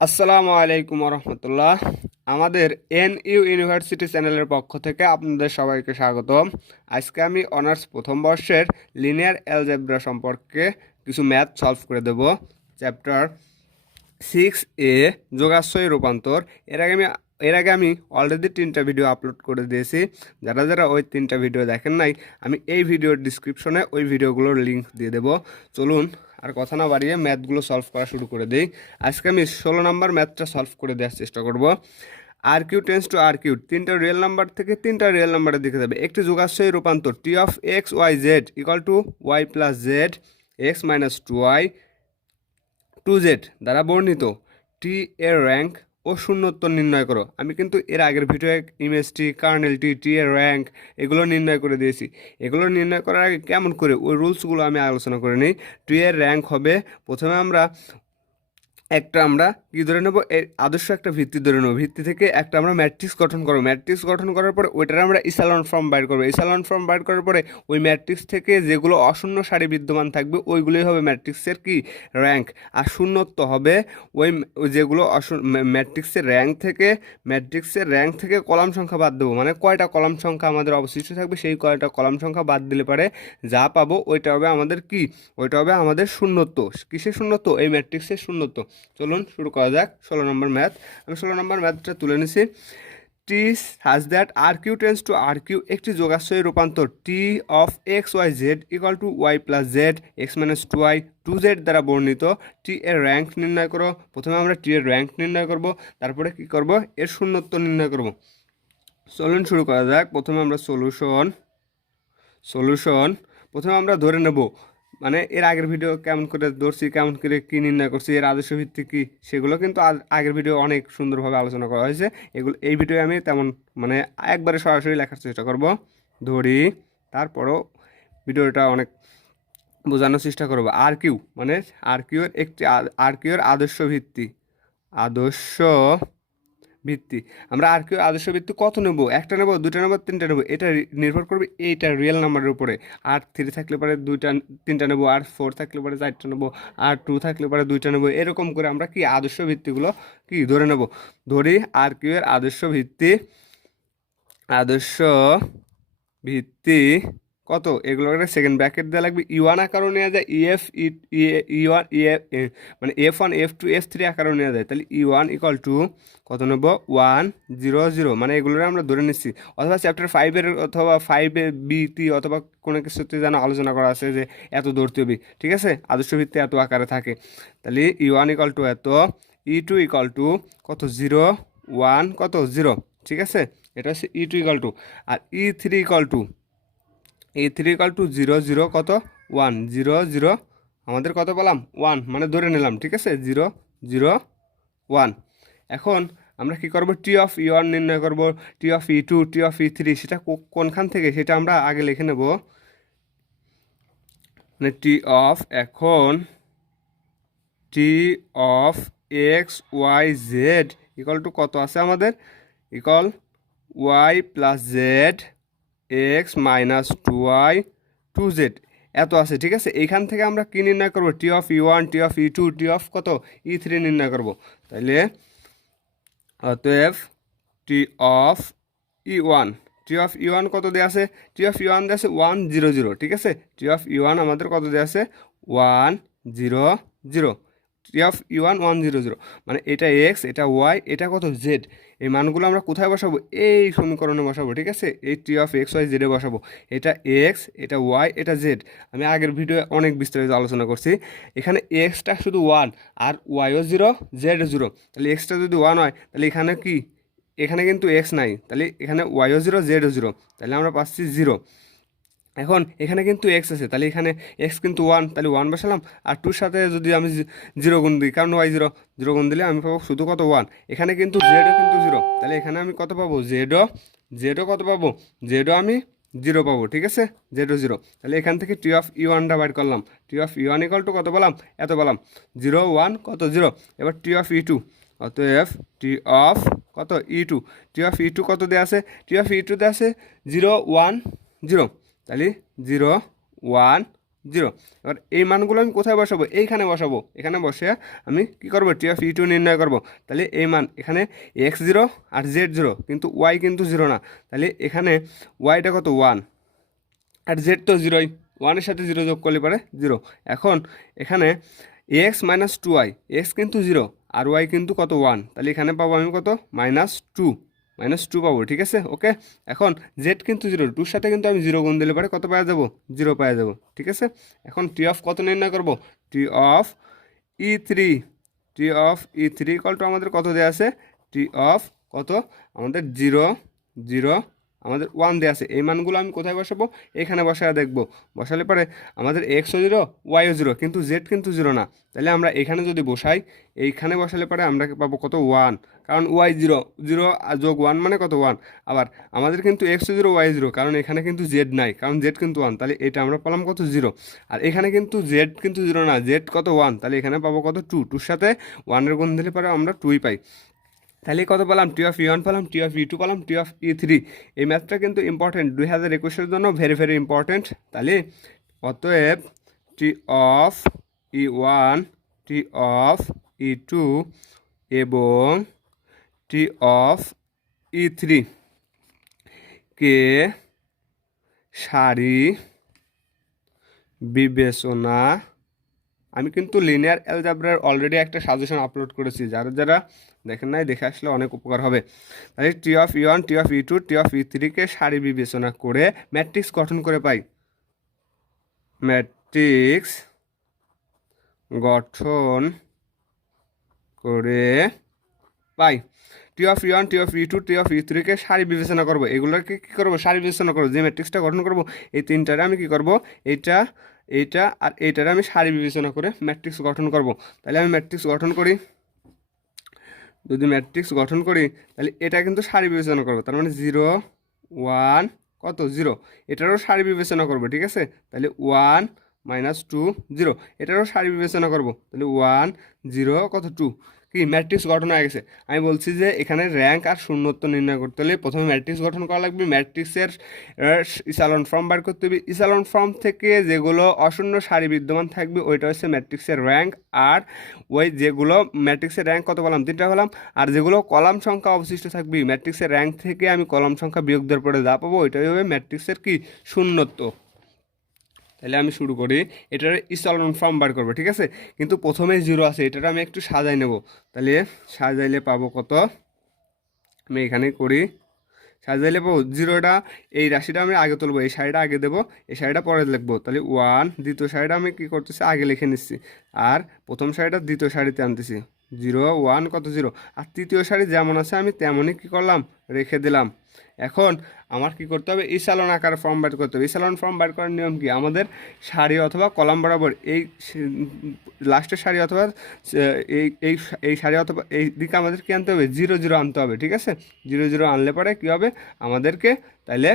আসসালামু আলাইকুম রহমতুল্লাহ আমাদের এন ইউ ইউনিভার্সিটি চ্যানেলের পক্ষ থেকে আপনাদের সবাইকে স্বাগতম। আজকে আমি অনার্স প্রথম বর্ষের লিনিয়ার অ্যালজেব্রা সম্পর্কে কিছু ম্যাথ সলভ করে দেব। চ্যাপ্টার সিক্স এ যোগাশ্রয় রূপান্তর। এর আগে আমি, এর আগে আমি অলরেডি তিনটা ভিডিও আপলোড করে দিয়েছি। যারা যারা ওই তিনটা ভিডিও দেখেন নাই, আমি এই ভিডিওর ডিসক্রিপশনে ওই ভিডিওগুলোর লিঙ্ক দিয়ে দেবো। চলুন আর কথা না বাড়িয়ে ম্যাথগুলো সলভ করা শুরু করে দিই। আজকে আমি ষোলো নম্বর ম্যাথটা সলভ করে দেওয়ার চেষ্টা করব। R cube tends to R cube তিনটা রিয়েল নাম্বার থেকে তিনটা রিয়েল নাম্বারের দিকে যাবে। একটি যোগাশ্রয় রূপান্তর T of x y z equal to y plus z x minus two y two z দ্বারা বর্ণিত। টি এর র্যাঙ্ক ও শূন্যত্তর নির্ণয় করো। আমি কিন্তু এর আগের ভিডিও ইমেজটি কার্নেলটি টি এর র্যাঙ্ক এগুলো নির্ণয় করে দিয়েছি। এগুলো নির্ণয় করার আগে কেমন করে ওই রুলসগুলো আমি আলোচনা করে নিই। টি এর র্যাঙ্ক হবে, প্রথমে আমরা একটা আমরা কি ধরে নেব? আদর্শ একটা ভিত্তি ধরে নেব। ভিত্তি থেকে একটা আমরা ম্যাট্রিক্স গঠন করব। ম্যাট্রিক্স গঠন করার পরে ওইটার আমরা ইসালন ফর্ম বাইর করব। ইসালন ফর্ম বাইর করার পরে ওই ম্যাট্রিক্স থেকে যেগুলো অশূন্য সারি বিদ্যমান থাকবে, ওইগুলোই হবে ম্যাট্রিক্সের কি? র্যাঙ্ক। আর শূন্যত্ব হবে ওই যেগুলো ম্যাট্রিক্সের র্যাঙ্ক থেকে, ম্যাট্রিক্সের র্যাঙ্ক থেকে কলাম সংখ্যা বাদ দেবো। মানে কয়টা কলাম সংখ্যা আমাদের অবশিষ্ট থাকবে, সেই কয়টা কলাম সংখ্যা বাদ দিলে পারে যা পাবো ওইটা হবে আমাদের কি? ওইটা হবে আমাদের শূন্যত্ব। কিসের শূন্যত্ব? এই ম্যাট্রিক্সের শূন্যত্ব। চলুন শুরু করা যাক, ষোলো নম্বর ম্যাথ। আমি ষোলো নম্বর ম্যাথটা তুলে নিছি। T has that R cube tends to R cube একটি যোগাশ্রয় রূপান্তর T of x y z equal to y plus z x minus two y two z দ্বারা বর্ণিত। টি এর র্যাঙ্ক নির্ণয় করো। প্রথমে আমরা টি এর র্যাঙ্ক নির্ণয় করব, তারপরে কি করব? এর শূন্যত্ব নির্ণয় করব। চলুন শুরু করা যাক। প্রথমে আমরা সলিউশন সলিউশন প্রথমে আমরা ধরে নেব মানে এর আগের ভিডিও কেমন করে ধরছি, কেমন করে কী নির্ণয় করছি, এর আদর্শ ভিত্তি কী, সেগুলো কিন্তু আগের ভিডিও অনেক সুন্দরভাবে আলোচনা করা হয়েছে। এগুলো, এই ভিডিও আমি তেমন মানে একবারে সরাসরি লেখার চেষ্টা করব। ধরি, তারপরও ভিডিওটা অনেক বোঝানোর চেষ্টা করব। আর কিউ মানে আর কিউর একটি আর কিউর আদর্শ ভিত্তি আদর্শ ভিত্তি। আমরা আর কিউ আদর্শ ভিত্তি কত নেব? একটা নেব দুটা নেব, তিনটা নেব? এটা নির্ভর করবে এইটা রিয়েল নাম্বারের উপরে। আর থ্রি থাকলে পরে দুইটা, তিনটা নেব, আর ফোর থাকলে পরে চারটা নেব, আর টু থাকলে পরে দুইটা নেব। এরকম করে আমরা কি আদর্শ ভিত্তিগুলো কি ধরে নেব? ধরি আর কিউ এর আদর্শ ভিত্তি আদর্শ ভিত্তি কত? এগুলো একটা সেকেন্ড ব্র্যাকেট দেওয়া লাগবে। ই ওয়ান আকারও নেওয়া যায় E E one e e f মানে f one f two f three আকারও নেওয়া যায়। তাহলে ই ওয়ান ইকাল টু কত নেব? ওয়ান জিরো জিরো মানে এগুলোর আমরা ধরে নিচ্ছি। অথবা চ্যাপ্টার ফাইভের অথবা ফাইভে বিটি অথবা কোনো কিছুতে যেন আলোচনা করা আছে যে এত ধরতে হবে ঠিক আছে? আদর্শ ভিত্তি এত আকারে থাকে। তাহলে ই ওয়ান ইকাল টু এত ই টু ইকাল টু কত? জিরো ওয়ান কত? জিরো ঠিক আছে? এটা হচ্ছে ই two equal to R e three equal to e three equal to zero zero কত? ওয়ান জিরো জিরো আমাদের কত পেলাম? ওয়ান মানে ধরে নিলাম, ঠিক আছে? জিরো জিরো ওয়ান এখন আমরা কি করব? টি অফ ই ওয়ান নির্ণয় করব। T of e two T of e three সেটা কোনখান থেকে? সেটা আমরা আগে লিখে নেব। মানে টি অফ এখন T of x y z equal to কত আছে আমাদের? Equal y plus z x minus two y two z. এত আছে, ঠিক আছে? এইখান থেকে আমরা কী নির্ণয় করব? T of e one, T of e two, T of কত? ই থ্রি নির্ণয় করব। তাহলে অতএব T of e one, T of e one কত দেওয়া আছে? টি অফ ই ওয়ান দেওয়া আছে ওয়ান জিরো জিরো, ঠিক আছে? টি অফ ই ওয়ান আমাদের কত দেওয়া আছে? One zero zero. T of one one zero zero মানে এটা এক্স এটা ওয়াই এটা কত? জেড এই মানগুলো আমরা কোথায় বসাবো? এই সমীকরণে বসাবো, ঠিক আছে? এই টি অফ এক্স ওয়াই জেডে বসাবো। এটা এক্স এটা ওয়াই এটা জেড আমি আগের ভিডিও অনেক বিস্তারিত আলোচনা করছি। এখানে এক্সটা শুধু ওয়ান আর ওয়াইও জিরো জেড জিরো তাহলে এক্সটা যদি ওয়ান হয়, তাহলে এখানে কি? এখানে কিন্তু এক্স নাই। তাহলে এখানে ওয়াইও জিরো জেডও জিরো তাহলে আমরা পাচ্ছি জিরো এখন এখানে কিন্তু এক্স আছে, তাহলে এখানে এক্স কিন্তু ওয়ান তাহলে ওয়ান বসালাম, আর টুর সাথে যদি আমি জিরো গুণ দিই, কারণ ওয়াই জিরো জিরো গুণ দিলে আমি পাবো শুধু কত ওয়ান এখানে কিন্তু জেডও কিন্তু জিরো তাহলে এখানে আমি কত পাবো? জেডও জেডও কত পাবো? জেডও আমি জিরো পাবো, ঠিক আছে? জেডও জিরো তাহলে এখান থেকে টি অফ ই ওয়ানটা বাইর করলাম T of e one equal to কত বললাম এত বললাম জিরো ওয়ান কত জিরো এবার টি অফ ই টু অতএব টি অফ কত? E two T of e two কত দেওয়া আছে? টি অফ ই টু দেওয়া আছে জিরো ওয়ান জিরো তাহলে জিরো, ওয়ান, জিরো। এবার এই মানগুলো আমি কোথায় বসাবো? এইখানে বসাবো। এখানে বসে আমি কি করব? টি অফ ই টু নির্ণয় করব। তাহলে এই মান এখানে এক্স জিরো আর জেড জিরো, কিন্তু ওয়াই কিন্তু জিরো না। তাহলে এখানে ওয়াইটা কত? ওয়ান। আর জেড তো জিরোই। ওয়ানের সাথে জিরো যোগ করলে পারে জিরো। এখন এখানে x minus two y, x কিন্তু জিরো, আর ওয়াই কিন্তু কত? ওয়ান। তাহলে এখানে পাবো আমি কত? Minus two. মাইনাস টু পাবো, ঠিক আছে? ওকে এখন জেড কিন্তু জিরো টুর সাথে কিন্তু আমি জিরো গুণ দিলে পারে কত পাওয়া যাব? জিরো পাওয়া যাব, ঠিক আছে? এখন টি অফ কত নির্ণয় করব? T of e three T of e three কলটা আমাদের কত দেওয়া আছে? টি অফ কত? আমাদের জিরো জিরো আমাদের ওয়ান দেওয়া আছে। এই মানগুলো আমি কোথায় বসাবো? এখানে বসায় দেখব। বসালে পরে আমাদের এক্সও জিরো ওয়াইও জিরো কিন্তু জেড কিন্তু জিরো না। তাহলে আমরা এখানে যদি বসাই, এইখানে বসালে পরে আমরা পাবো কত? ওয়ান কারণ ওয়াই জিরো জিরো যোগ ওয়ান মানে কত? ওয়ান আবার আমাদের কিন্তু এক্স জিরো ওয়াই জিরো কারণ এখানে কিন্তু জেড নাই, কারণ জেড কিন্তু ওয়ান তাহলে এটা আমরা পেলাম কত? জিরো আর এখানে কিন্তু জেড কিন্তু জিরো না জেড কত? ওয়ান তাহলে এখানে পাবো কত? টু টুর সাথে ওয়ানের গুণ দিলে পরে আমরা টুই পাই। তাহলে কত পেলাম? টি অফ ই ওয়ান পেলাম টি অফ ই টু পেলাম টি অফ ই থ্রি এই ম্যাথটা কিন্তু ইম্পর্টেন্ট দুই হাজার একুশের জন্য ভেরি ভেরি ইম্পর্টেন্ট তাহলে অতএব T of e one T of e two এবং টি অফ ই থ্রি কে সারি বিবেচনা। আমি কিন্তু লিনিয়ার অ্যালজাব্রার অলরেডি একটা সাজেশন আপলোড করেছি। যারা যারা দেখেন নাই, দেখে আসলে অনেক উপকার হবে। তাহলে T of e one T of e two T of e থ্রিকে সারি বিবেচনা করে ম্যাট্রিক্স গঠন করে পাই। ম্যাট্রিক্স গঠন করে পাই। T of e one T of e two T of e থ্রিকে সারি বিবেচনা করব। এগুলোকে কী করব? সারি বিবেচনা করব। যে ম্যাট্রিক্সটা গঠন করব, এই তিনটারে আমি কী করব? এইটা এইটা আর এইটারে আমি সারি বিবেচনা করে ম্যাট্রিক্স গঠন করব। তাহলে আমি ম্যাট্রিক্স গঠন করি। যদি ম্যাট্রিক্স গঠন করি, তাহলে এটা কিন্তু সারি বিবেচনা করব। তার মানে জিরো ওয়ান কত? জিরো এটারও সারি বিবেচনা করবে, ঠিক আছে? তাহলে ওয়ান মাইনাস টু জিরো এটারও সারি বিবেচনা করব। তাহলে ওয়ান জিরো কত? টু কি ম্যাট্রিক্স গঠন হয়ে গেছে। আমি বলছি যে, এখানে র্যাঙ্ক আর শূন্যত্ব নির্ণয় করতে হলে প্রথমে ম্যাট্রিক্স গঠন করা লাগবে। ম্যাট্রিক্সের ইসালন ফর্ম বার করতে হবে। ইসালন ফর্ম থেকে যেগুলো অশূন্য সারি বিদ্যমান থাকবে, ওইটা হচ্ছে ম্যাট্রিক্সের র্যাঙ্ক আর ওই যেগুলো ম্যাট্রিক্সের র্যাঙ্ক কত বললাম? তিনটা বললাম। আর যেগুলো কলাম সংখ্যা অবশিষ্ট থাকবে ম্যাট্রিক্সের র্যাঙ্ক থেকে আমি কলাম সংখ্যা বিয়োগ দেওয়ার পরে যা পাবো, ওইটাই হবে ম্যাট্রিক্সের কি, শূন্যত্ব। তাহলে আমি শুরু করি। এটার ইনস্টলমেন্ট ফর্ম বার করব, ঠিক আছে? কিন্তু প্রথমে জিরো আছে এটাটা আমি একটু সাজাই নেব। তাহলে সাজাইলে পাবো কত? আমি এখানে করি। সাজাইলে পাবো জিরোটা এই রাশিটা আমি আগে তুলবো, এই শাড়িটা আগে দেবো, এই শাড়িটা পরে লিখব। তাহলে ওয়ান দ্বিতীয় শাড়িটা আমি কী করতেছি? আগে লিখে নিচ্ছি। আর প্রথম শাড়িটা দ্বিতীয় শাড়িতে আনতেছি। জিরো ওয়ান কত জিরো আর তৃতীয় শাড়ি যেমন আছে, আমি তেমনই কী করলাম? রেখে দিলাম। এখন আমার কি করতে হবে? ইসালন আকারে ফর্ম বার করতে হবে। ইসালন ফর্ম বার করার নিয়ম কি? আমাদের সারি অথবা কলাম বরাবর এই লাস্টের সারি অথবা এই এই এই সারি অথবা এই দিকে আমাদের কী আনতে হবে? জিরো জিরো আনতে হবে, ঠিক আছে? জিরো জিরো আনলে পরে কী হবে? আমাদেরকে তাইলে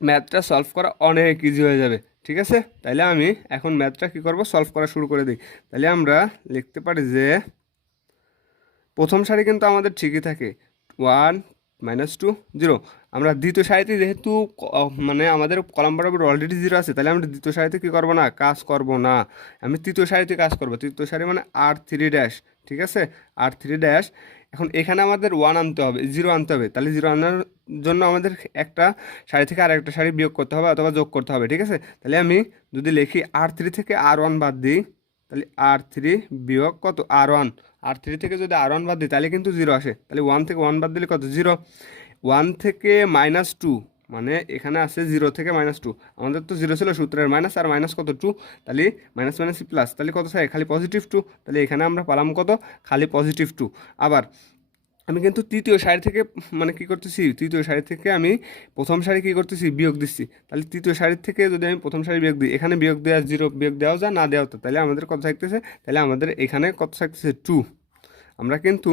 ম্যাথটা সলভ করা অনেক ইজি হয়ে যাবে, ঠিক আছে? তাইলে আমি এখন ম্যাথটা কী করব? সলভ করা শুরু করে দিই। তাহলে আমরা লিখতে পারি যে, প্রথম সারি কিন্তু আমাদের ঠিকই থাকে। ওয়ান মাইনাস টু জিরো আমরা দ্বিতীয় সারিতে যেহেতু মানে আমাদের কলাম বরাবর অলরেডি জিরো আছে, তাহলে আমরা দ্বিতীয় সারিতে কী করব না? কাজ করব না। আমি তৃতীয় সারিতে কাজ করব। তৃতীয় সারি মানে আর থ্রি ড্যাশ ঠিক আছে? আর থ্রি ড্যাশ এখন এখানে আমাদের ওয়ান আনতে হবে জিরো আনতে হবে। তাহলে জিরো আনার জন্য আমাদের একটা শাড়ি থেকে আর একটা শাড়ি বিয়োগ করতে হবে অথবা যোগ করতে হবে, ঠিক আছে? তাহলে আমি যদি লিখি আর থ্রি থেকে আর ওয়ান বাদ দিই, তাহলে আর থ্রি বিয়োগ কত? আর ওয়ান আর থ্রি থেকে যদি আর ওয়ান বাদ দিই, তাহলে কিন্তু জিরো আসে। তাহলে ওয়ান থেকে ওয়ান বাদ দিলে কত? জিরো ওয়ান থেকে মাইনাস টু মানে এখানে আছে জিরো থেকে মাইনাস টু আমাদের তো জিরো ছিল সূত্রের মাইনাস আর মাইনাস কত? টু তাহলে মাইনাস মাইনাস প্লাস তাহলে কত থাকে খালি পজিটিভ টু তাহলে এখানে আমরা পালাম কত? খালি পজিটিভ টু আবার আমি কিন্তু তৃতীয় সারি থেকে মানে কি করতেছি? তৃতীয় সারি থেকে আমি প্রথম সারি কি করতেছি? বিয়োগ দিচ্ছি। তাহলে তৃতীয় সারির থেকে যদি আমি প্রথম সারি বিয়োগ দিই, এখানে বিয়োগ দেওয়া জিরো বিয়োগ দেওয়া যায়, না দেওয়া তো। তাহলে আমাদের কত থাকতেছে? তাহলে আমাদের এখানে কত থাকতেছে? টু আমরা কিন্তু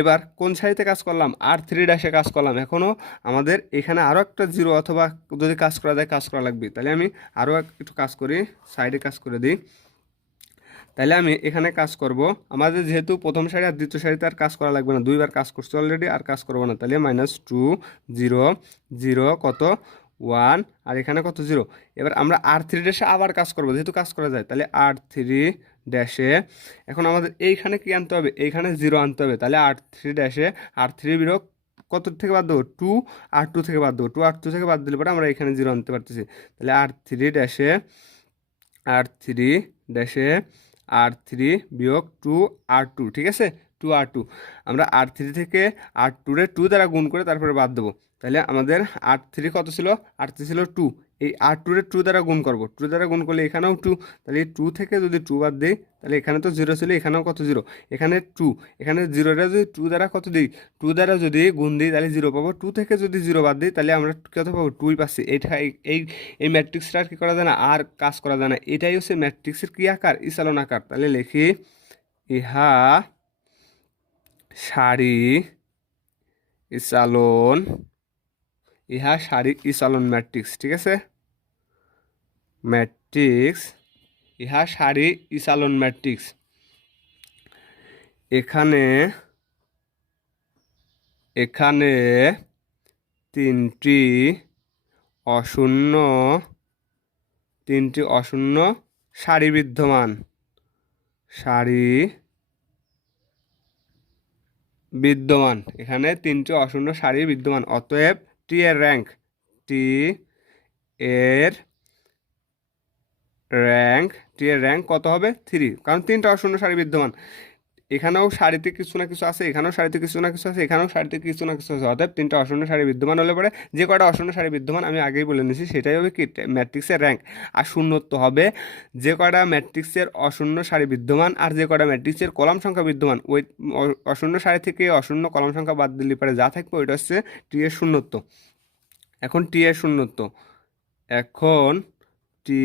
এবার কোন সারিতে কাজ করলাম? আর থ্রি ড্যাশে কাজ করলাম। এখনও আমাদের এখানে আরও একটা জিরো অথবা যদি কাজ করা যায়, কাজ করা লাগবে তাহলে আমি আরও একটু কাজ করি সাইডে কাজ করে দিই। তাহলে আমি এখানে কাজ করব। আমাদের যেহেতু প্রথম সারি আর দ্বিতীয় সারিতে আর কাজ করা লাগবে না, দুইবার কাজ করছে অলরেডি আর কাজ করব না। তাহলে মাইনাস টু জিরো জিরো কত? ওয়ান আর এখানে কত? জিরো এবার আমরা আর থ্রি ড্যাশে আবার কাজ করব, যেহেতু কাজ করা যায়। তাহলে আর থ্রি ড্যাশে এখন আমাদের এইখানে কি আনতে হবে? এইখানে জিরো আনতে হবে। তাহলে আর থ্রি ড্যাশে আর থ্রি বিরোগ কত থেকে বাদ দেবো? টু আর টু থেকে বাদ দেবো। টু আর টু থেকে বাদ দিলে পরে আমরা এখানে জিরো আনতে পারতেছি। তাহলে আর থ্রি ড্যাশে আর থ্রি ড্যাশে আর থ্রি বিয়োগ টু আর টু ঠিক আছে? টু আর টু আমরা আর থ্রি থেকে আর টুরে টু দ্বারা গুণ করে তারপরে বাদ দেবো। তাহলে আমাদের আর থ্রি কত ছিল? আর থ্রি ছিল টু এই আর টুরে টু দ্বারা গুণ করব। টু দ্বারা গুণ করলে এখানেও টু তাহলে এই টু থেকে যদি টু বাদ দিই, তাহলে এখানে তো জিরো ছিল, এখানেও কত জিরো এখানে টু এখানে জিরোটা যদি টু দ্বারা কত দিই? টু দ্বারা যদি গুণ দিই, তাহলে জিরো পাবো। টু থেকে যদি জিরো বাদ দিই, তাহলে আমরা কত পাবো? টুই পাচ্ছি। এইটা এই- এই ম্যাট্রিক্সটা আর কি করা যায় না? আর কাজ করা যায় না। এটাই হচ্ছে ম্যাট্রিক্সের কি আকার? ইসালন আকার। তাহলে লিখি, ইহা সারি ইসালন ইহা সারি ইসালন ম্যাট্রিক্স ঠিক আছে? ম্যাট্রিক্স ইহা সারি ইসালন ম্যাট্রিক্স এখানে এখানে তিনটি অশূন্য তিনটি অশূন্য সারি বিদ্যমান। সারি বিদ্যমান। এখানে তিনটি অশূন্য সারি বিদ্যমান, অতএব টি এর র্যাঙ্ক টি এর র্যাঙ্ক টি এর র্যাঙ্ক কত হবে? থ্রি কারণ তিনটা অশূন্য সারি বিদ্যমান। এখানেও সারিতে কিছু না কিছু আছে, এখানেও সারিতে কিছু না কিছু আছে, এখানেও সারিতে কিছু না কিছু আছে। অর্থাৎ তিনটা অশূন্য শাড়ি বিদ্যমান হলে পরে যে কয়টা অশূন্য শাড়ি বিদ্যমান আমি আগেই বলে নিয়েছি, সেটাই হবে কি? ম্যাট্রিক্সের র্যাঙ্ক আর শূন্যত্ব হবে যে কয়টা ম্যাট্রিক্সের অশূন্য শাড়ি বিদ্যমান আর যে কয়টা ম্যাট্রিক্সের কলাম সংখ্যা বিদ্যমান। ওই অশূন্য সারি থেকে অশূন্য কলাম সংখ্যা বাদ দিলে পরে যা থাকবে ওইটা হচ্ছে টি এর শূন্যত্ব। এখন টি এর শূন্যত্ব। এখন টি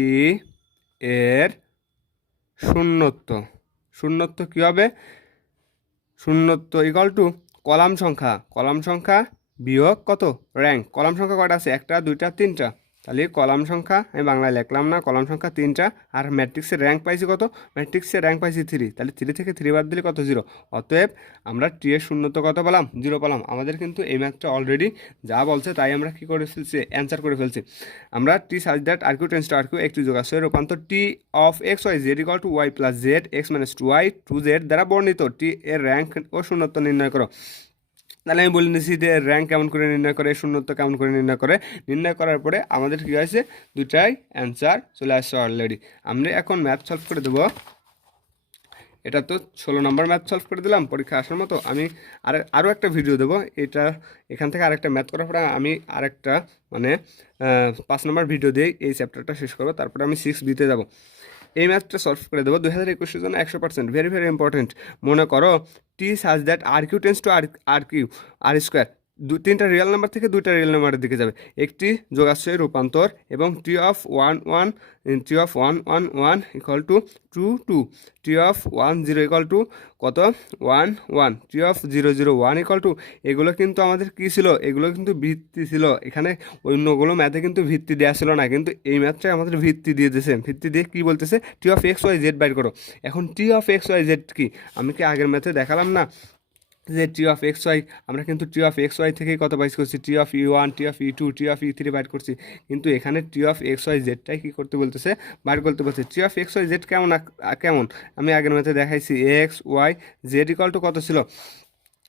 এর শূন্যত্ব। শূন্যত্ব কী হবে? শূন্যত্ব ইকাল টু কলাম সংখ্যা। কলাম সংখ্যা বিয়োগ কত? র্যাঙ্ক কলাম সংখ্যা কটা আছে? একটা, দুইটা, তিনটা। তাহলে কলাম সংখ্যা, আমি বাংলায় লিখলাম না, কলাম সংখ্যা তিনটা, আর ম্যাট্রিক্সের র্যাঙ্ক পাইছি কত? ম্যাট্রিক্সের র্যাঙ্ক পাইছি থ্রি তাহলে থ্রি থেকে থ্রি বাদ দিলে কত? জিরো অতএব আমরা টি এর শূন্যত্ব কত পেলাম? জিরো পেলাম। আমাদের কিন্তু এই ম্যাথটা অলরেডি যা বলছে তাই আমরা কি করে ফেলছি? অ্যান্সার করে ফেলছি। আমরা T such that R cube tends to R cube একটি যোগাশ্রয় রূপান্তর T of x y z equal to y plus z x minus two y two z দ্বারা বর্ণিত। টি এর র্যাঙ্ক ও শূন্যত্ব নির্ণয় করো। তাহলে আমি বলে নিয়েছি যে র্যাঙ্ক কেমন করে নির্ণয় করে, শূন্যত্ব কেমন করে নির্ণয় করে। নির্ণয় করার পরে আমাদের কী হয়েছে? দুটাই অ্যান্সার চলে আসছে অলরেডি আমরা এখন ম্যাথ সলভ করে দেবো। এটা তো ষোলো নম্বর ম্যাথ সলভ করে দিলাম, পরীক্ষা আসার মতো। আমি আর আরও একটা ভিডিও দেবো। এটা এখান থেকে আরেকটা ম্যাথ করার পরে আমি আরেকটা মানে পাঁচ নম্বর ভিডিও দিয়ে এই চ্যাপ্টারটা শেষ করব। তারপরে আমি সিক্স বিতে যাব। এই ম্যাথটা সলভ করে দেবো। দুই হাজার একুশের জন্য একশো পার্সেন্ট ভেরি ভেরি ইম্পর্টেন্ট মনে করো T such that R cube tends to R R cube R square দু তিনটা রিয়েল নাম্বার থেকে দুইটা রিয়েল নাম্বারের দিকে যাবে। একটি যোগাশ্রয় রূপান্তর এবং T of one one T of one one one equal to two two T of one zero equal to কত? One one T of zero zero one equal to এগুলো কিন্তু আমাদের কী ছিল? এগুলো কিন্তু ভিত্তি ছিল। এখানে অন্যগুলো ম্যাথে কিন্তু ভিত্তি দেওয়া ছিল না। কিন্তু এই ম্যাথটাই আমাদের ভিত্তি দিয়ে দিয়েছে। ভিত্তি দিয়ে কী বলতেছে? T of x y z বাইর করো। এখন T of x y z কি? আমি কি আগের ম্যাথে দেখালাম না? যে টি অফ এক্স ওয়াই আমরা কিন্তু টি অফ এক্স ওয়াই থেকেই কত বাইস করছি? T of e one T of e two T of e three বাইর করছি। কিন্তু এখানে টি অফ এক্স ওয়াই জেডটাই কী করতে বলতেছে? বাইর করতে বলছে T of x y z কেমন কেমন? আমি আগের মধ্যে দেখাইছি x y z equal to কত ছিল?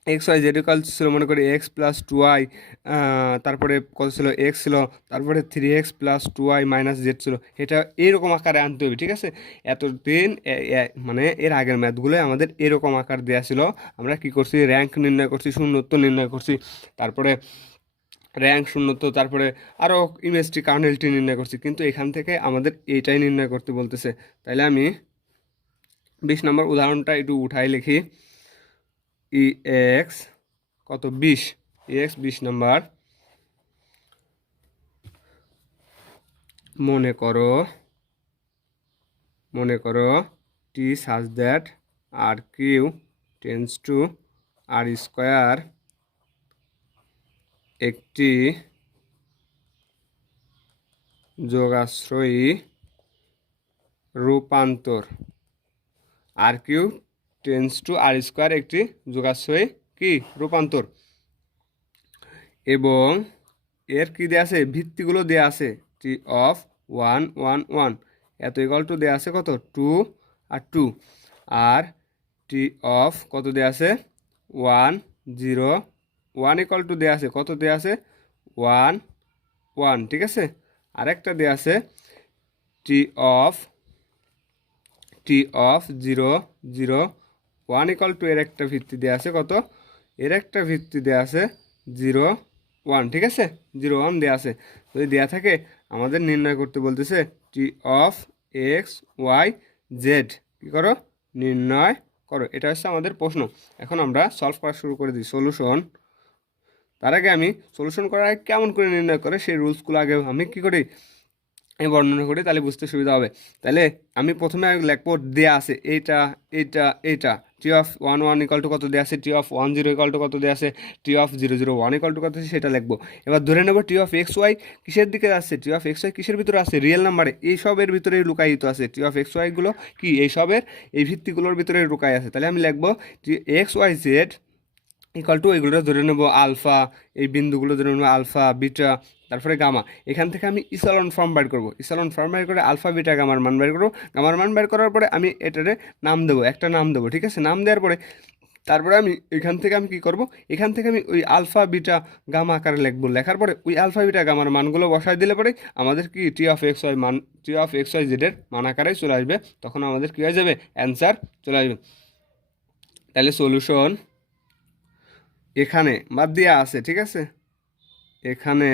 এক্স ওয়াই জেড ইকাল ছিল, মনে করি এক্স প্লাস টু ওয়াই তারপরে কত ছিল? এক্স ছিল, তারপরে three x plus two y minus z ছিল। এটা এরকম আকারে আনতে হবে, ঠিক আছে? এতদিন মানে এর আগের ম্যাথগুলো আমাদের এরকম আকার দেওয়া ছিল। আমরা কি করছি? র্যাঙ্ক নির্ণয় করছি, শূন্যত্ব নির্ণয় করছি, তারপরে র্যাঙ্ক শূন্যত্ব, তারপরে আরও ইমেজটি কার্নেলটি নির্ণয় করছি। কিন্তু এখান থেকে আমাদের এইটাই নির্ণয় করতে বলতেছে। তাইলে আমি বিশ নম্বর উদাহরণটা একটু উঠাই লিখি। ই এক্স কত? বিশ। ই এক্স বিশ নাম্বার। মনে করো মনে করো T such that R cube tends to R square একটি যোগাশ্রয়ী রূপান্তর। R cube tends to R square একটি যোগাশ্রয়ী কি? রূপান্তর। এবং এর কি দেওয়া আছে? ভিত্তিগুলো দেওয়া আছে। T of one one one. এত ইকাল টু দেওয়া আছে কত? টু আর টু। আর টি অফ কত দেওয়া আছে? One zero one equal to দেওয়া আছে। কত দেওয়া আছে? One one. ঠিক আছে? আরেকটা দেওয়া আছে। T of T of zero zero one equal to এর একটা ভিত্তি দেওয়া আছে, কত? এর একটা ভিত্তি দেওয়া আছে জিরো ওয়ান, ঠিক আছে? জিরো ওয়ান দেওয়া আছে। যদি দেওয়া থাকে, আমাদের নির্ণয় করতে বলতেছে T of x y z কী করো? নির্ণয় করো। এটা হচ্ছে আমাদের প্রশ্ন। এখন আমরা সলভ করা শুরু করে দিই। সলিউশন তার আগে আমি সলিউশন করার আগে কেমন করে নির্ণয় করে সেই রুলসগুলো আগে আমি কী করি? আমি বর্ণনা করি, তাহলে বুঝতে সুবিধা হবে। তাহলে আমি প্রথমে লিখব দেয়া আছে এইটা এইটা এইটা T of one one equal to কত দেওয়া আছে? T of one zero equal to কত দেওয়া আছে? T of zero zero one equal to কত আছে? সেটা লিখব। এবার ধরে নেব টি অফ এক্স ওয়াই কিসের দিকে আসছে টি অফ এক্স ওয়াই কিসের ভিতরে আছে? রিয়েল নাম্বারে এই সবের ভিতরে লুকায়িত আছে। টি অফ এক্স ওয়াইগুলো কি? এই সবের, এই ভিত্তিগুলোর ভিতরে লুকাই আছে। তাহলে আমি লিখব T x y z equal to এগুলো ধরে নেব আলফা, এই বিন্দুগুলো ধরে নেব আলফা, বিটা তারপরে গামা। এখান থেকে আমি ইসালন ফর্ম বের করব। ইসালন ফর্ম বের করে আলফা, বিটা, গামার মান বের করব। গামার মান বের করার পরে আমি এটারে নাম দেবো, একটা নাম দেবো, ঠিক আছে? নাম দেওয়ার পরে তারপরে আমি এখান থেকে আমি কি করব? এখান থেকে আমি ওই আলফা, বিটা, গামা আকারে লিখব। লেখার পরে ওই আলফা, বিটা, গামার মানগুলো বসায় দিলে পরে আমাদের কি টি অফ এক্স ওয়াই মান টি অফ এক্স ওয়াই জেডের মান আকারে চলে আসবে। তখন আমাদের কী হয়ে যাবে? অ্যান্সার চলে আসবে। তাহলে সলিউশন এখানে, বাদ দেওয়া আছে, ঠিক আছে? এখানে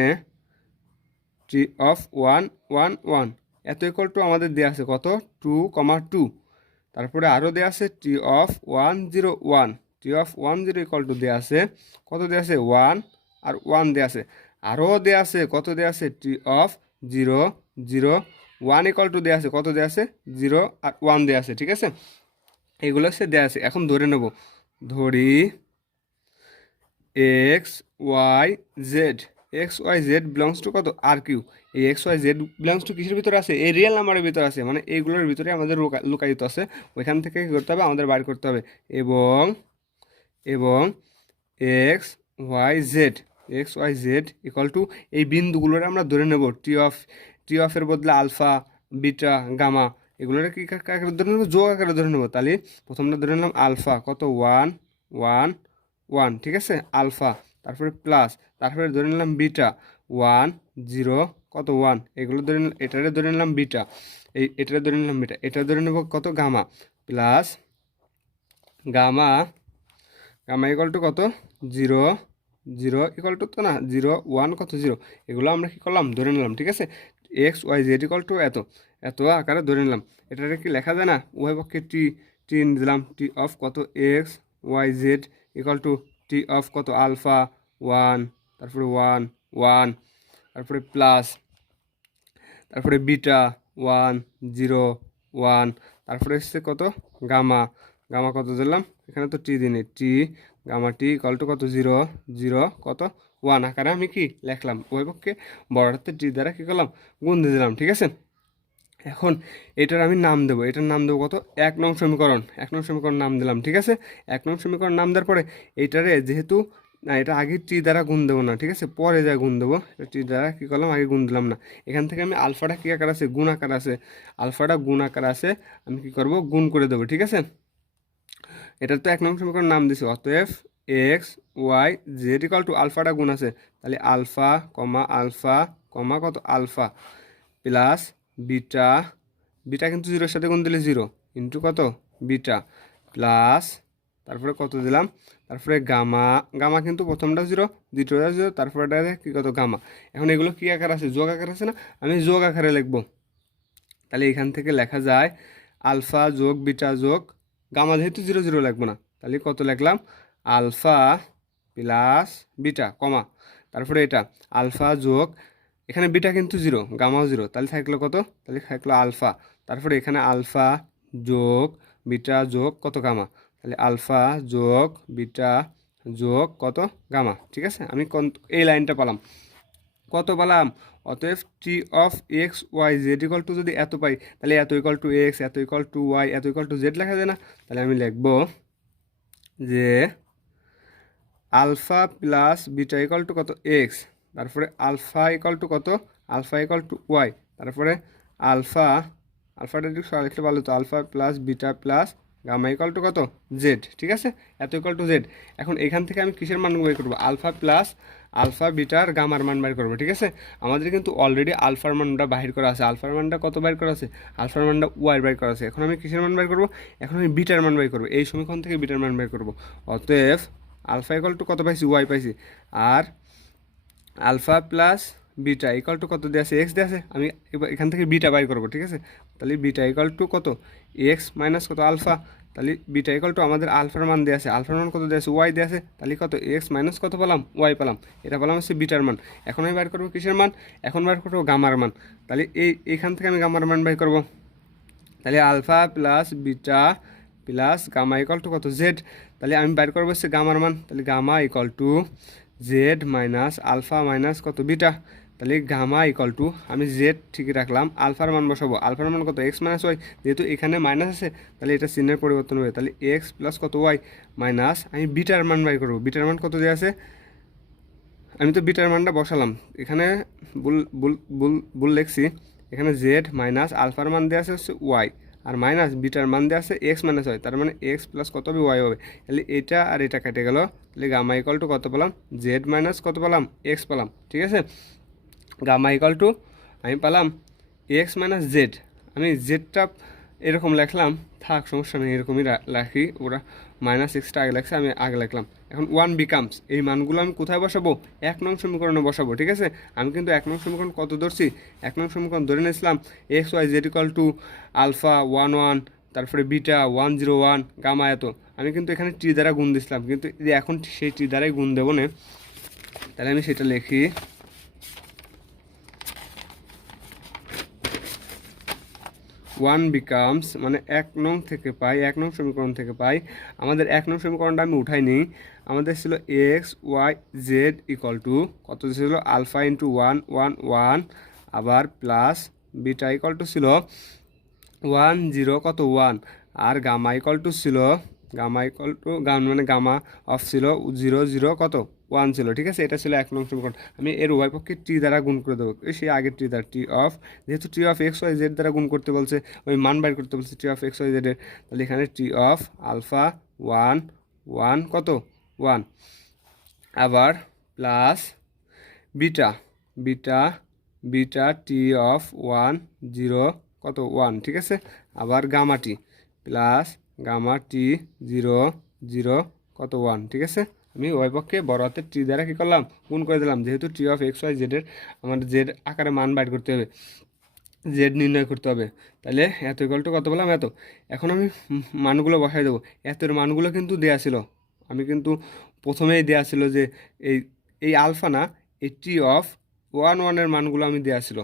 T of one one one এত ইকুয়াল টু আমাদের দেওয়া আছে কত? টু কমা টু তারপরে আরও দেওয়া আছে T of one zero one T of one zero equal to দেওয়া আছে কত দেওয়া আছে? ওয়ান আর ওয়ান দেওয়া আছে। আরও দেওয়া আছে কত দেওয়া আছে? T of zero zero one equal to দেওয়া আছে। কত দেওয়া আছে? জিরো আর ওয়ান দেওয়া আছে, ঠিক আছে? এগুলো হচ্ছে দেওয়া আছে। এখন ধরে নেব। ধরি x y z x y z belongs to কত? আর কিউ এই x y z belongs to কিসের ভিতরে আছে? এই রিয়েল নাম্বারের ভিতরে আছে। মানে এইগুলোর ভিতরে আমাদের লুকা- লুকায়িত আছে। ওইখান থেকে কী করতে হবে? আমাদের বাইর করতে হবে। এবং এবং x y z x y z equal to এই বিন্দুগুলোর আমরা ধরে নেব। টি অফ টি অফের বদলে আলফা বিটা গামা এগুলোর কা- আকারে ধরে নেব? যোগ আকারে ধরে নেব। তাহলে প্রথমটা ধরে নিলাম আলফা কত? ওয়ান ওয়ান ওয়ান ঠিক আছে? আলফা তারপরে প্লাস তারপরে ধরে নিলাম বিটা ওয়ান জিরো কত ওয়ান এগুলো ধরে নিলাম, এটারে ধরে নিলাম বিটা এই, এটারে ধরে নিলাম বিটা এটা ধরে নেব কত? Gamma plus gamma gamma equal to কত? জিরো জিরো ইকুয়াল টু তো না জিরো ওয়ান কত? জিরো এগুলো আমরা কী করলাম? ধরে নিলাম, ঠিক আছে? X y z equal to এত এত আকারে ধরে নিলাম, এটারে কি লেখা যায় না? উভয় পক্ষে টি টি দিলাম টি অফ কত? X y z equal to T of কত? আলফা ওয়ান, তারপরে ওয়ান ওয়ান, তারপরে প্লাস, তারপরে বিটা, ওয়ান, জিরো, ওয়ান, তারপরে এসছে কত? গামা গামা কত দিলাম এখানে তো টি দিনে T, gamma T equal to কত? জিরো জিরো, কত? ওয়ান, আকারে আমি কি লিখলাম? ওই পক্ষে বড়টাতে টি দ্বারা কী করলাম? গুণ দিয়ে দিলাম, ঠিক আছে? এখন এটার আমি নাম দেবো, এটার নাম দেবো কত? এক নং সমীকরণ, এক নং সমীকরণ নাম দিলাম, ঠিক আছে? এক নং সমীকরণ নাম দেওয়ার পরে এইটারে যেহেতু না, এটা আগে টি দ্বারা গুণ দেবো না, ঠিক আছে? পরে যা গুণ দেবো টি দ্বারা কী করলাম? আগে গুণ দিলাম না। এখান থেকে আমি আলফাটা কী আকার আছে? গুণ আকার আছে। আলফাটা গুণ আকার আছে, আমি কী করব? গুণ করে দেবো, ঠিক আছে? এটার তো এক নম্বর সমীকরণ নাম দিছি। অতএব x y z equal to আলফাটা গুণ আছে। তাহলে আলফা কমা আলফা কমা কত? আলফা প্লাস বিটা বিটা কিন্তু জিরোর সাথে গুণ দিলে জিরো, ইন্টু কত? বিটা প্লাস তারপরে কত দিলাম? তারপরে গামা গামা কিন্তু প্রথমটা জিরো, দ্বিতীয়টা জিরো তারপরে কি কত গামা। এখন এগুলো কী আকার আছে? যোগ আকার আছে না? আমি যোগ আকারে লিখব। তাহলে এখান থেকে লেখা যায় আলফা যোগ বিটা যোগ, গামা যেহেতু জিরো জিরো লাগবো না, তাহলে কত লিখলাম? Alpha plus beta, comma. তারপরে এটা, আলফা যোগ, এখানে বিটা কিন্তু জিরো, গামাও জিরো, তাহলে থাকল কত? তাহলে থাকল আলফা। তারপরে এখানে আলফা যোগ বিটা যোগ কত গামা? তাহলে আলফা যোগ বিটা যোগ কত? গামা, ঠিক আছে? আমি এই লাইনটা পালাম। কত পালাম? অতএব T of x y z equal to যদি এত পাই, তাহলে এত ইকল টু এক্স এত ইকল টু ওয়াই এত ইকাল টু জেড লেখা যায় না। তাহলে আমি লিখব যে alpha plus beta equal to কত? এক্স তারপরে আলফা ইকাল টু কত? আলফা ইকাল টু ওয়াই তারপরে আলফা, আলফাটা একটু লিখলে ভালো তো alpha plus beta plus gamma equal to কত? জেড ঠিক আছে? এত ইকাল টু জেড এখন এখান থেকে আমি কিসের মান বের করব? আলফা প্লাস আলফা বিটার গামার মান বের করব, ঠিক আছে? আমাদের কিন্তু অলরেডি আলফার মানটা বাহির করা আছে। আলফার মানটা কত বের করা আছে? আলফার মানটা ওয়াই বের করা আছে। এখন আমি কিসের মান বের করব? এখন আমি বিটার মান বের করব। এই সমীকরণ থেকে বিটার মান বের করব। অতএব আলফা ইকাল টু কত পাইছি? ওয়াই পাইছি। আর alpha plus beta equal to কত দেওয়া আছে? এক্স দেওয়া আছে। আমি এখান থেকে বিটা বাই করব, ঠিক আছে? তাহলে বিটা ইকাল টু কত? এক্স মাইনাস কত আলফা? তাহলে বিটা ইকাল টু আমাদের আলফার মান দেওয়া আছে। আলফার মান কত দেওয়া আছে? ওয়াই দেওয়া আছে। তাহলে কত? এক্স মাইনাস কত পেলাম? ওয়াই পেলাম। এটা পেলাম হচ্ছে বিটার মান। এখন আমি বার করব কিসের মান? এখন বার করব গামার মান। তাহলে এই এইখান থেকে আমি গামার মান বাই করব। তাহলে alpha plus beta plus gamma equal to কত? জেড তাহলে আমি বাইর করব হচ্ছে গামার মান। তাহলে gamma equal to z minus alpha minus কত? বিটা। তাহলে গামা ইকাল টু আমি জেড ঠিকই রাখলাম, আলফার মান বসাবো। আলফার মান কত? এক্স মাইনাস ওয়াই যেহেতু এখানে মাইনাস আছে, তাহলে এটা চিহ্নের পরিবর্তন হবে। তাহলে এক্স প্লাস কত? ওয়াই মাইনাস আমি বিটার মান বাই করব। বিটার মান কত দেওয়া আছে? আমি তো বিটার মানটা বসালাম। এখানে বুল বুল বুল বুল লিখছি। এখানে জেড মাইনাস আলফার মান দেওয়া আছে ওয়াই আর মাইনাস বিটার মান দেওয়া আছে এক্স মাইনাস ওয়াই তার মানে এক্স প্লাস কত হবে? ওয়াই হবে। তাহলে এটা আর এটা কেটে গেল। তাহলে গামা ইকাল টু কত পেলাম? জেড মাইনাস কত পেলাম? এক্স পেলাম। ঠিক আছে? গামা ইকাল টু আমি পেলাম এক্স মাইনাস জেড। আমি জেডটা এরকম লেখলাম, থাক, সমস্যা নেই, এরকমই রাখি ওরা মাইনাস এক্সটা আগে লাগছে আমি আগে লিখলাম। এখন ওয়ান বিকামস এই মানগুলো আমি কোথায় বসাবো? এক নং সমীকরণে বসাবো, ঠিক আছে? আমি কিন্তু এক নং সমীকরণ কত ধরছি? এক নং সমীকরণ ধরে নিয়েছিলাম x y z equal to alpha one one তারপরে beta one zero one gamma এত। আমি কিন্তু এখানে টি দ্বারা গুণ দিছিলাম কিন্তু এখন সেই টি দ্বারাই গুণ দেবো না। তাহলে আমি সেটা লিখি। ওয়ান বিকামস মানে এক নং থেকে পাই, এক নং সমীকরণ থেকে পাই, আমাদের এক নং সমীকরণটা আমি উঠাইনি। আমাদের ছিল x y z equal to কত ছিল? Alpha into one one one আবার প্লাস বিটা ইকুয়াল টু ছিল ওয়ান জিরো কত? ওয়ান আর গামা ইকুয়াল টু ছিল গামা ইকুয়াল টু গাম মানে গামা অফ ছিল জিরো জিরো কত? ওয়ান ছিল ঠিক আছে? এটা ছিল এক নং সমীকরণ। আমি এর উভয় পক্ষে টি দ্বারা গুণ করে দেবো। সেই আগের টি দ্বারা টি অফ যেহেতু T of X Y Z দ্বারা গুণ করতে বলছে, ওই মান বাইর করতে বলছে টি অফ এক্স ওয়াই জেডের তাহলে এখানে T of alpha one one কত? ওয়ান আবার plus beta beta beta T of one zero কত? ওয়ান ঠিক আছে? আবার gamma T plus gamma T zero zero কত? ওয়ান ঠিক আছে? আমি ওই পক্ষে বড় হাতের টি দ্বারা কী করলাম? গুণ করে দিলাম। যেহেতু টি অফ এক্স ওয়াই জেডের আমার জেড আকারে মান বাইর করতে হবে জেড নির্ণয় করতে হবে। তাহলে এত ইকলটা কত বললাম এত। এখন আমি মানগুলো বসাই দেবো। এতের মানগুলো কিন্তু দেয়া ছিল। আমি কিন্তু প্রথমেই দেয়া ছিল যে এই এই আলফা না, এই টি অফ ওয়ান ওয়ানের মানগুলো আমি দেওয়া ছিল।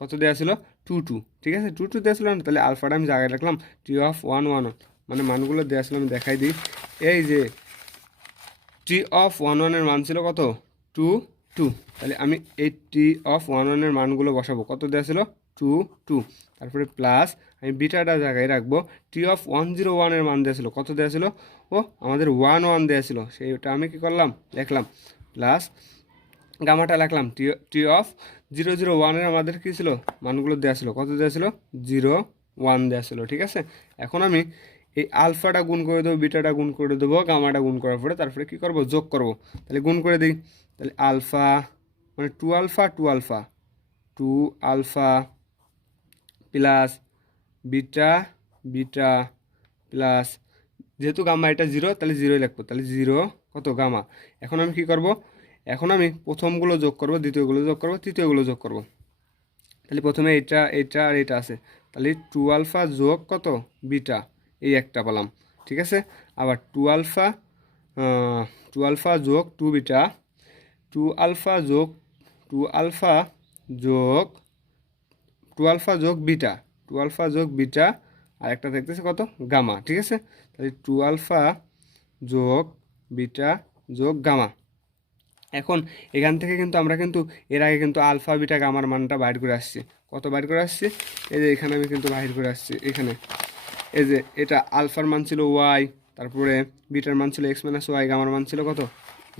কত দেওয়া ছিল? টু টু ঠিক আছে? টু টু দেওয়া ছিল না? তাহলে আলফাটা আমি জায়গায় রাখলাম। টি অফ ওয়ান ওয়ান মানে মানগুলো দেওয়া ছিল, আমি দেখাই দিই। এই যে টি অফ ওয়ান ওয়ানের মান ছিল কত? টু টু তাহলে আমি এই টি অফ ওয়ান ওয়ানের মানগুলো বসাবো। কত দেওয়া ছিল? টু টু তারপরে প্লাস আমি বিটাটা জায়গায় রাখব। টি অফ ওয়ান জিরো ওয়ানের মান দেওয়া ছিল। কত দেওয়া ছিল? ও, আমাদের ওয়ান ওয়ান দেওয়া ছিল। সেইটা আমি কি করলাম? লিখলাম। প্লাস গামাটা লিখলাম। T T of zero zero ওয়ানের আমাদের কী ছিল? মানগুলো দেওয়া ছিল। কত দেওয়া ছিল? জিরো ওয়ান দেওয়া ছিল। ঠিক আছে? এখন আমি এই আলফাটা গুণ করে দেবো, বিটাটা গুণ করে দেবো, গামাটা গুণ করার পরে তারপরে কী করব? যোগ করব। তাহলে গুণ করে দিই। তাহলে আলফা মানে two alpha two alpha. Two alpha plus beta beta plus যেহেতু গামা এটা জিরো, তাহলে জিরোই লিখব। তাহলে জিরো, কত? গামা। এখন আমি কি করব? এখন আমি প্রথমগুলো যোগ করব, দ্বিতীয়গুলো যোগ করব, তৃতীয়গুলো যোগ করব। তাহলে প্রথমে এটা এটা আর এটা আছে। তাহলে টু আলফা যোগ কত? বিটা। এই একটা পেলাম, ঠিক আছে? আবার টু আলফা টু আলফা যোগ টু বিটা টু আলফা যোগ টু আলফা যোগ টু আলফা যোগ বিটা টু আলফা যোগ বিটা আর একটা দেখতেছে কত? গামা ঠিক আছে? তাহলে টু আলফা যোগ বিটা যোগ গামা এখন এখান থেকে কিন্তু আমরা কিন্তু এর আগে কিন্তু আলফা বিটা গামার মানটা বাইর করে আসছি। কত বাইর করে আসছি? এই যে এখানে আমি কিন্তু বাইর করে আসছি, এখানে। এই যে এটা আলফার মান ছিল ওয়াই, তারপরে বিটার মান ছিল এক্স মাইনাস ওয়াই, গামার মান ছিল কত?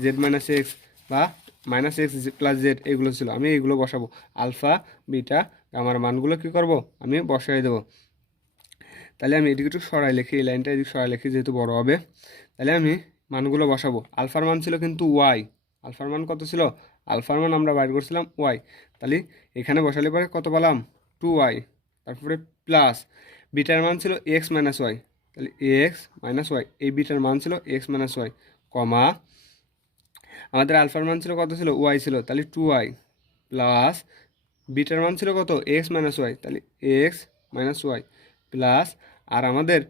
জেড মাইনাস এক্স বা মাইনাস এক্স প্লাস জেড, এগুলো ছিল। আমি এগুলো বসাবো। আলফা, বিটা আমার মানগুলো কী করব? আমি বসাই দেবো। তাহলে আমি এদিকে একটু সরাই লিখি, এই লাইনটা এদিকে সরাই লিখি, যেহেতু বড় হবে। তাহলে আমি মানগুলো বসাবো। আলফার মান ছিল কিন্তু ওয়াই। আলফার মান কত ছিল? আলফার মান আমরা বাইর করছিলাম ওয়াই। তাহলে এখানে বসালে পরে কত পেলাম? Two y. তারপরে প্লাস। বিটার মান ছিল এক্স মাইনাস ওয়াই। তাহলে এক্স মাইনাস ওয়াই, এই বিটার মান ছিল এক্স মাইনাস ওয়াই, কমা। আমাদের আলফার মান ছিল কত ছিল? ওয়াই ছিল। তাহলে টু ওয়াই প্লাস বিটার মান ছিল কত? X minus y. তাহলে এক্স মাইনাস ওয়াই প্লাস আর আমাদের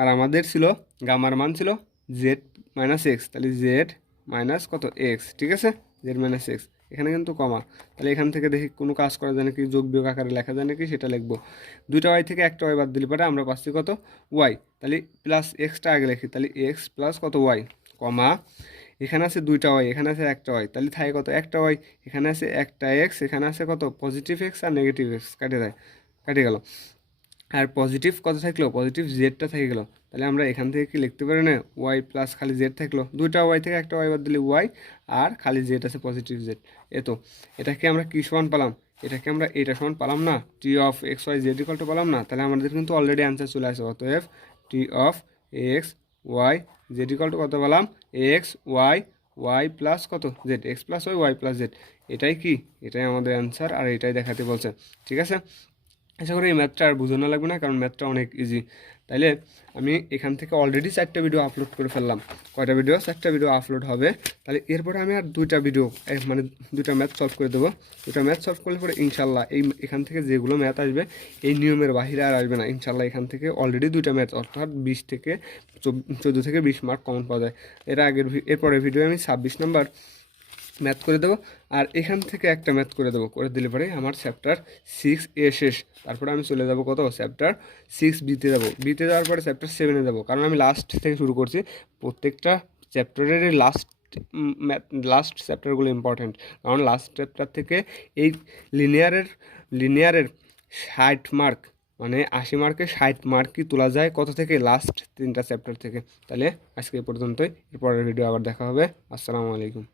আর আমাদের ছিল, গামার মান ছিল জেড মাইনাস এক্স। তাহলে জেড মাইনাস কত? এক্স, ঠিক আছে? Z minus x. এখানে কিন্তু কমা। তাহলে এখান থেকে দেখি কোনো কাজ করা যায় নাকি যোগ বিয়োগ আকারে লেখা যায় নাকি সেটা লিখব। দুইটা ওয়াই থেকে একটা ওয়াই বাদ দিলে পরে আমরা পাচ্ছি কত? ওয়াই তাহলে প্লাস এক্সটা আগে লেখি। তাহলে এক্স প্লাস কত ওয়াই কমা। এখানে আছে দুইটা ওয়াই এখানে আছে একটা ওয়াই তাহলে থাকে কত? একটা ওয়াই এখানে আছে একটা এক্স এখানে আছে কত? পজিটিভ এক্স আর নেগেটিভ এক্স কাটে যায় কাটে গেল। আর পজিটিভ কত থাকল? পজিটিভ জেডটা থেকে গেলো। তাহলে আমরা এখান থেকে কি লিখতে পারি না? ওয়াই প্লাস খালি জেড থাকল। দুইটা ওয়াই থেকে একটা ওয়াই বাদ দিলে ওয়াই আর খালি জেড আছে পজিটিভ জেড এ তো, এটাকে আমরা কী সমান পেলাম? এটাকে আমরা এটা সমান পেলাম না। T of x y z equal to পেলাম না। তাহলে আমাদের কিন্তু অলরেডি অ্যান্সার চলে আসে। অতএব T of x y z equal to কত পেলাম? এক্স ওয়াই ওয়াই প্লাস কত? Z x plus y y plus z এটাই কি? এটাই আমাদের অ্যান্সার আর এটাই দেখাতে বলছে। ঠিক আছে? আশা করি এই ম্যাথটা আর বোঝানো লাগবে না, কারণ ম্যাথটা অনেক ইজি তাইলে আমি এখান থেকে অলরেডি চারটা ভিডিও আপলোড করে ফেললাম। কয়টা ভিডিও চারটা ভিডিও আপলোড হবে। তাহলে এরপরে আমি আর দুইটা ভিডিও মানে দুইটা ম্যাথ সলভ করে দেবো। দুইটা ম্যাথ সলভ করলে পরে ইনশাল্লাহ এই এখান থেকে যেগুলো ম্যাথ আসবে, এই নিয়মের বাহিরে আর আসবে না। ইনশাল্লাহ এখান থেকে অলরেডি দুইটা ম্যাথ অর্থাৎ বিশ থেকে চোদ্দ থেকে বিশ মার্ক কমন পাওয়া যায়। এর আগের এরপরের ভিডিও আমি ছাব্বিশ নাম্বার ম্যাথ করে দেবো। আর এখান থেকে একটা ম্যাথ করে দেবো, করে দিলে পরে আমার চ্যাপ্টার সিক্স এ শেষ। তারপরে আমি চলে যাব কত? চ্যাপ্টার সিক্স বিতে যাব। বিতে যাওয়ার পরে চ্যাপ্টার সেভেনে যাব। কারণ আমি লাস্ট থেকে শুরু করছি। প্রত্যেকটা চ্যাপ্টারের লাস্ট লাস্ট চ্যাপ্টারগুলো ইম্পর্ট্যান্ট কারণ লাস্ট চ্যাপ্টার থেকে এই লিনিয়ারের লিনিয়ারের ষাট মার্ক মানে আশি মার্কে ষাট মার্ক কি তোলা যায় কত থেকে? লাস্ট তিনটা চ্যাপ্টার থেকে। তাহলে আজকে এই পর্যন্তই। এরপরের ভিডিও আবার দেখা হবে। আসসালামু আলাইকুম।